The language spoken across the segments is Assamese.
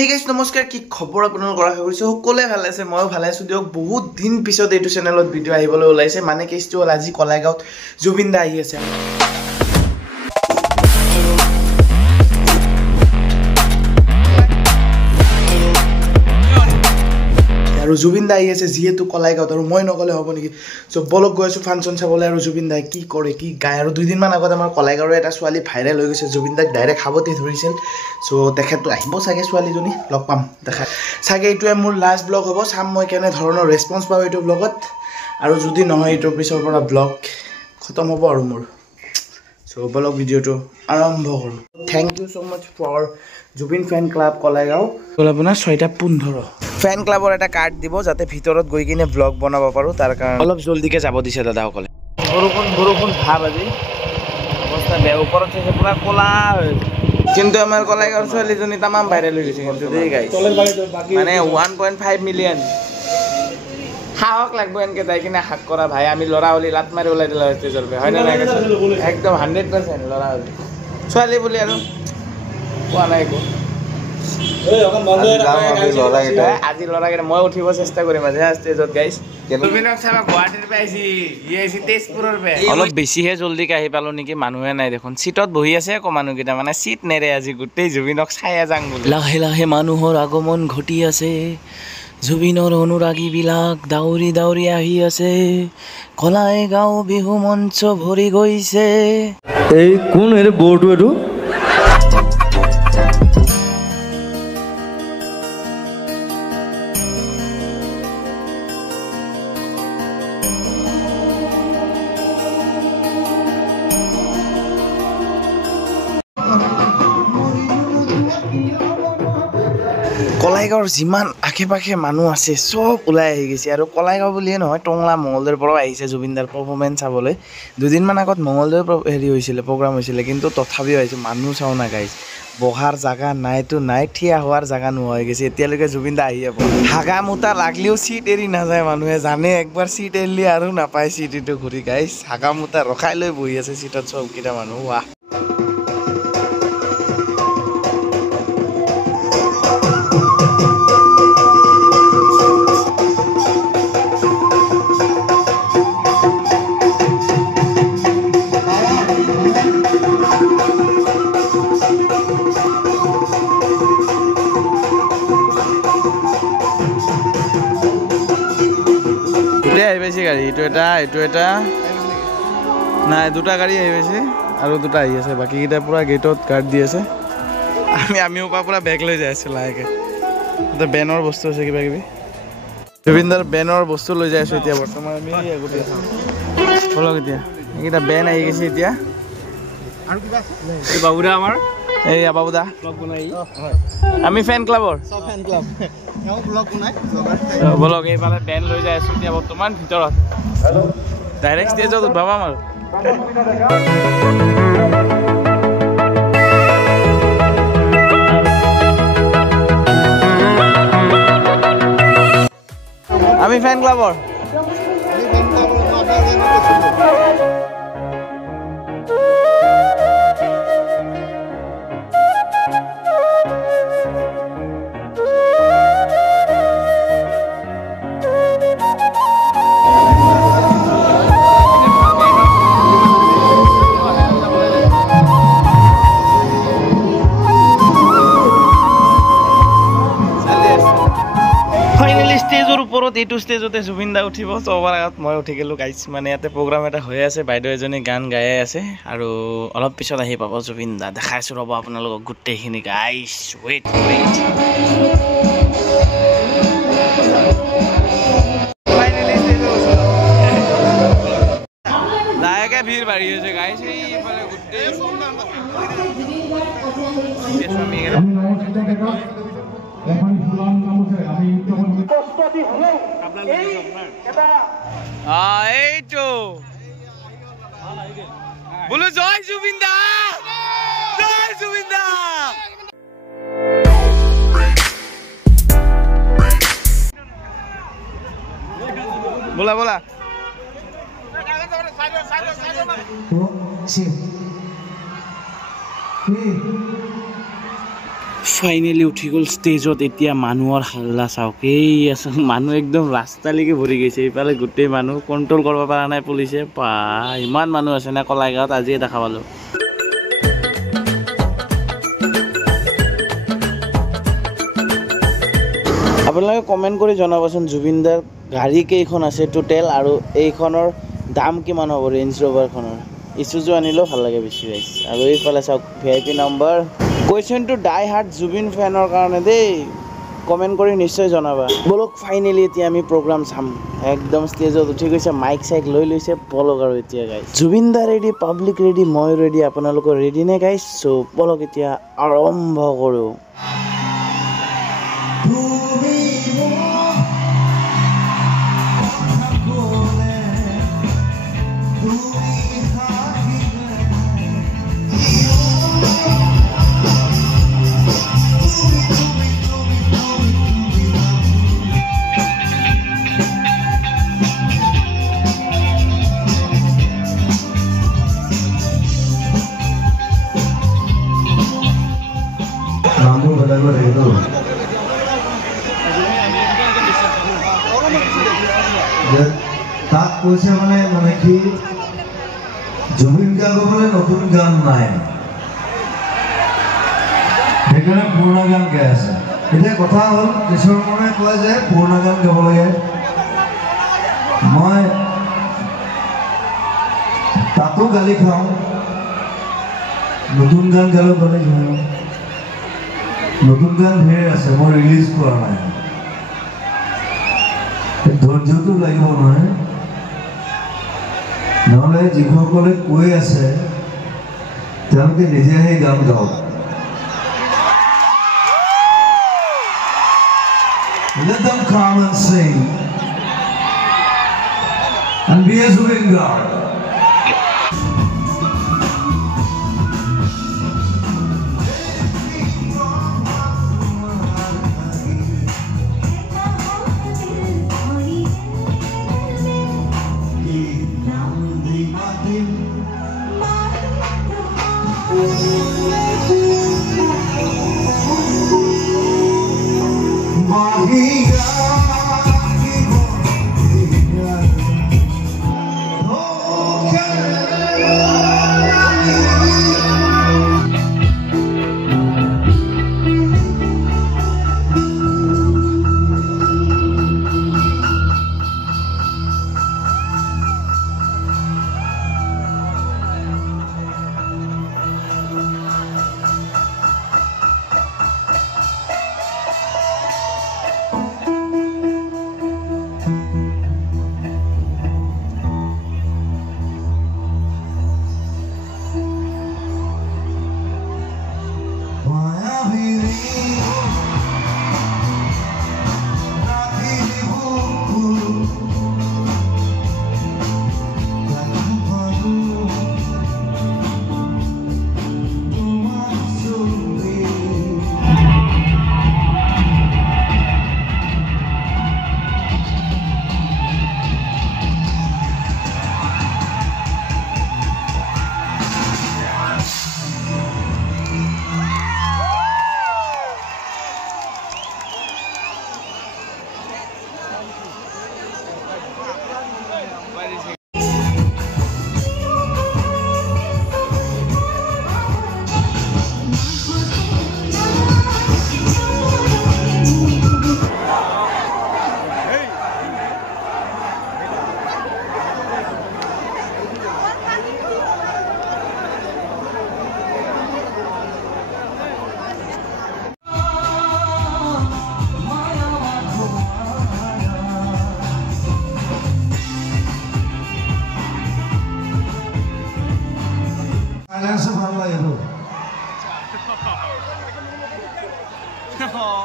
Hey guys, নমস্কাৰ কি খবৰ আপোনালোকৰ কৰা হৈছে সকলে ভাল আছে মই ভাল আছো দিয়ক বহুত দিন পিছত এইটো চেনেলত ভিডিও আহিবলৈ ওলাইছে মানে কেছটো হল আজি কলাইগাঁৱত জুবিন দা আহি আছে আৰু জুবিন দা আহি আছে যেহেতু কলাইগাঁৱত আৰু মই নকলে হ'ব নেকি সো বলক গৈছো ফাংচন চাবলৈ আৰু জুবিন দা কি কৰে কি গায় আৰু দুই দিন মান আগত আমাৰ কলাইগাঁৱৰ এটা ছোৱালী ভাইৰেল হৈ গৈছে জুবিন দাক ডাইৰেক্ট হাবতি ধৰিছিল সো তেখেতটো আহিব চাগে ছোৱালীজনী লগ পাম দেখা চাগে এইটোৱে মোৰ লাষ্ট ব্লগ হ'ব চাম মই কেনে ধৰণৰ ৰেসপন্স পাওঁ এইটো ব্লগত আৰু যদি নহয় এইটোৰ পিছৰ পৰা ব্লগ খতম হ'ব আৰু মোৰ সো বলক ভিডিওটো আৰম্ভ কৰো thank you so much for Zubeen fan club Kalaigaon আপোনাৰ 6:15 ফ্যান ক্লাবৰ এটা কাৰ্ড দিব যাতে ভিতৰত গৈ কিনে ব্লগ বনাব পাৰো তাৰ কাৰণে অলপ জলদিকে যাব দিছে দাদা সকলে বৰষুণ ভাব আজি অৱস্থা বেয়া ওপৰত থেকে পুৰা কলা কিন্তু আমাৰ কলাইগাঁৱৰ ছোৱালীজনী তামাম ভাইৰেল হৈ গৈছে কিন্তু দেই গাইছ মানে 1.5 মিলিয়ন হাওক লাগব এনকে যাই কিনে হাক কৰা ভাই আমি লৰা হলি লাত মাৰি ওলাই দিলা ষ্টেজৰ পে হয় না একদম 100% লৰা হলি ছোৱালী বুলি আৰু কোৱা নাই কো আজি লৰাকেইটা মই উঠিব চেষ্টা কৰিম আজি ষ্টেজত গাইছ জুবিনক চাবা গুৱাহাটীৰ পৰা আহিছি ইয়েছি তেজপুৰৰ পৰা অলপ বেছিহে জলদিকে আহি পালো নেকি মানুহে নাই দেখোন সিটত বহি আছে আকৌ মানুহকেইটা মানে সিট নেৰে আজি গোটেই জুবিনক চায়া যাং বুলি লাহে লাহে মানুহৰ আগমন ঘটি আছে জুবিনৰ অনুৰাগীবিলাক দাউৰি দাউৰি আহি আছে কলাইগাঁও বিহু মঞ্চ ভৰি গৈছে এই কোন এৰ বোৰ্ড এটো কলাইগাঁৱৰ যিমান আশে পাশে মানুহ আছে সব ওলাই আহি গৈছে আৰু কলাইগাঁও বুলিয়ে নহয় টংলা মঙ্গলদৈৰ পৰা আহিছে জুবিনদাৰ পাৰফৰ্মেন্স চাবলৈ দুদিনমান আগত মঙ্গলদৈৰ হেৰি হৈছিল প্ৰগ্ৰাম হৈছিল কিন্তু তথাপিও আহিছে মানুহ চাও না গাইছ বহাৰ জায়গা নাইতো নাই থিয়া হোৱাৰ জায়গা নোহোৱা হৈ গৈছে এতিয়ালৈকে জুবিন দা আহি যাব হাগা মুতা লাগলিও সিট এৰি নাযায় মানুহে জানে একবাৰ সিট এৰিলে আৰু নাপায় সিট ইটো ঘূৰি গাইছ হাগা মুতা ৰখাই লৈ বহি আছে সিটত সবকেইটা মানুহ ৱাহ গাড়ী এইটো এটা নাই দুটা গাড়ী আহি পাইছে আৰু দুটা আহি আছে বাকীকেইটা পুৰা গেটত গাৰ্ড দি আছে আমিও পুৰা বেগ লৈ যাই আছো লাহেকে এটা বেনৰ বস্তু আছে কিবা কিবি জুবিনদাৰ বেনৰ বস্তু লৈ যাই আছো এতিয়া বৰ্তমান আমি আগতে চাওঁ বলক এতিয়া এইকেইটা বেন আহি গৈছে এতিয়া আৰু কিবা আছে বাবুদা আমাৰ এই বাবুদা ব্লগ বনাই আমি ফ্যান ক্লাবৰ সব ফ্যান ক্লাব এও ব্লগ বনাই বলক এইফালে বেন লৈ যাই আছো এতিয়া বৰ্তমান ভিতৰত ডাইৰেক্ট ষ্টেজত উঠাবা আমাৰ আমি ফ্যান ক্লাবৰ এইটো ষ্টেজতে জুবিন দা উঠিব চবৰ আগত মই উঠি গেলো গাইছ মানে ইয়াতে প্ৰগ্ৰাম এটা হৈ আছে বাইদেউ এজনী গান গায়ে আছে আৰু অলপ পিছত আহি পাব জুবিন দা দেখাইছো ৰ'ব আপোনালোকক গোটেইখিনি গাইছ ৱেইট লাহেকে ভিৰ বাঢ়ি আছে গাইছ এইফালে গোটেই এইটো বলো জয় জুবিন দা জয় জুবিন দা बोला बोला ফাইনেলি উঠি গ'ল ষ্টেজত। এতিয়া মানুহৰ হাল্লা চাওক, এই আছে মানুহ একদম ৰাস্তালৈকে ভৰি গৈছে। এইফালে গোটেই মানুহ কণ্ট্ৰল কৰিব পৰা নাই পুলিচে। ইমান মানুহ আছে নে কলাইগাঁৱত, আজিয়ে দেখা পালোঁ। আপোনালোকে কমেণ্ট কৰি জনাবচোন জুবিনদাৰ গাড়ী কেইখন আছে টোটেল, আৰু এইখনৰ দাম কিমান হ'ব ৰেঞ্জ ৰ'ভাৰখনৰ। ইছুজু আনিলেও ভাল লাগে বেছি গাইছ। আৰু এইফালে চাওক VIP নাম্বাৰ। কুৱেশ্যনটো ডাই হাৰ্ড জুবিন ফেনৰ কাৰণে দেই, কমেণ্ট কৰি নিশ্চয় জনাবা। বলক ফাইনেলি এতিয়া আমি প্ৰগ্ৰাম চাম। একদম ষ্টেজত উঠি গৈছে, মাইক চাইক লৈ লৈছে, বলক আৰু এতিয়া গাইছ। জুবিনদা ৰেডি, পাব্লিক ৰেডি, মই ৰেডি। আপোনালোকৰ ৰেডি নে গাইছ? চ' বলক এতিয়া আৰম্ভ কৰোঁ। তাক কৈছে মানে কি জুবিন গাবলৈ নতুন গান নাই, সেইকাৰণে পুৰণা গান গাই আছে। এতিয়া কথা হ'ল কিশোৰ মনে কয় যে পুৰণা গান গাব লাগে। মই তাতো গালি খাওঁ, নতুন গান গালেও গালি খাওঁ। নতুন গান ধেৰ আছে, মই ৰিলিজ কৰা নাই। ধৈৰ্যটো লাগিব নহয়, নহ'লে যিসকলে কৈ আছে তেওঁলোকে নিজে সেই গান গাওক। Let them come and sing and be a Zubin God.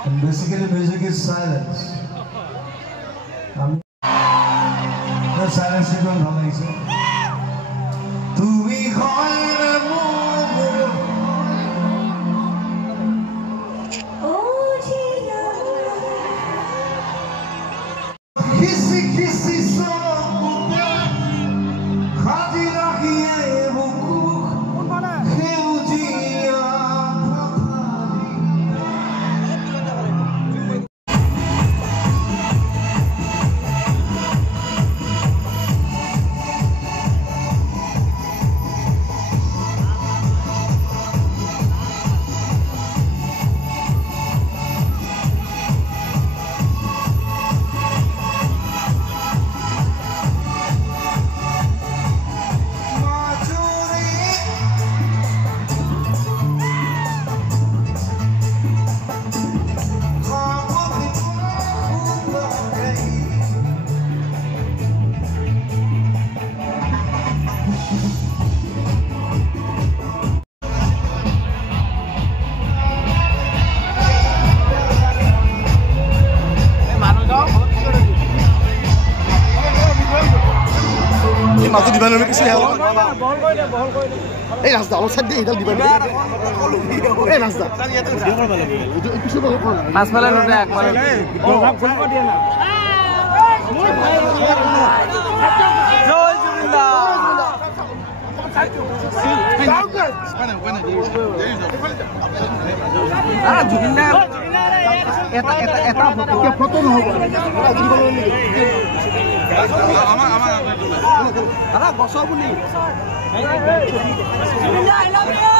And basically music is silence. The silence is not amazing. To be দিবা নমি কিছু হেল এই ৰাস্তা অলপ সাইড দিয়ে ইডাল দিবা এই ৰাস্তা কিছু বল কোন পাঁচফালে নোটে একমালে ঘুরব দিয়ে না জয় জুবিন্দা জুবিন্দা এটা ফটো নহব দাদা বস বুলি আই লাভ ইউ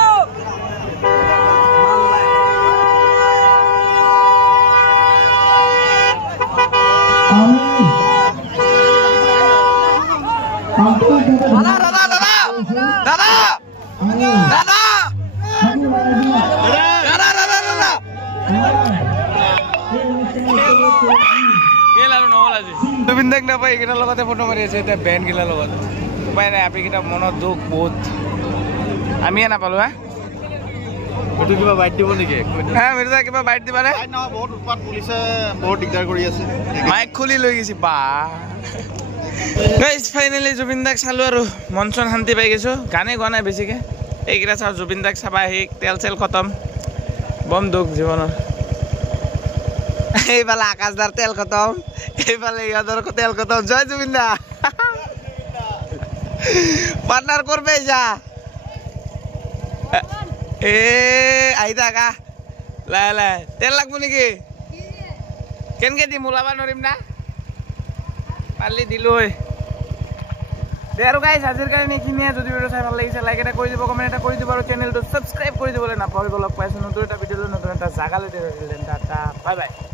জুবিনদাক নাপাই এইকেইটাৰ লগতে ফটো মাৰি আছে এতিয়া বেণ্ড গিলাৰ লগত উপায় নাই আপীকেইটা মনত দুখ বহুত আমিয়ে নাপালো হা এইটো কিবা বাইট দিব নেকি হ্যাঁ মিৰ্জা কিবা বাইট দিবানে বহুত উৎপাত পুলিচে বহুত দিগদাৰ কৰি আছে মাইক খুলি লৈ গৈছে বা গাইজ ফাইনেলি জুবিনদাক চালো আৰু মন চন শান্তি পাই গৈছো গানে গোৱা নাই বেছিকে এইকেইটা চাওঁ জুবিনদাক চাবা আহি তেল চেল খতম বম দুখ জীৱনৰ এইফালে আকাশদাৰ তেল খতম এইফালে ইহঁতৰ তেল খতম জয় জুবিনদা পাৰ্টনাৰ কৰবে যা এ আহি থাকা লাই লাই তেল লাগব নেকি কেনেকে দিম ওলাব নোৱাৰিম না পাৰলি দিলো দে আৰু গাইজ আজিৰ কাৰণে এইখিনিয়ে যদি ভিডিঅ' চাই ভাল লাগিছে লাইক এটা কৰি দিব কমেণ্ট এটা কৰি দিব আৰু চেনেলটো ছাবস্ক্ৰাইব কৰি দিবলৈ নাপাহৰিব লগ পাইছোঁ নতুন এটা ভিডিঅ'লৈ নতুন এটা জাগালৈ টাটা বাই বাই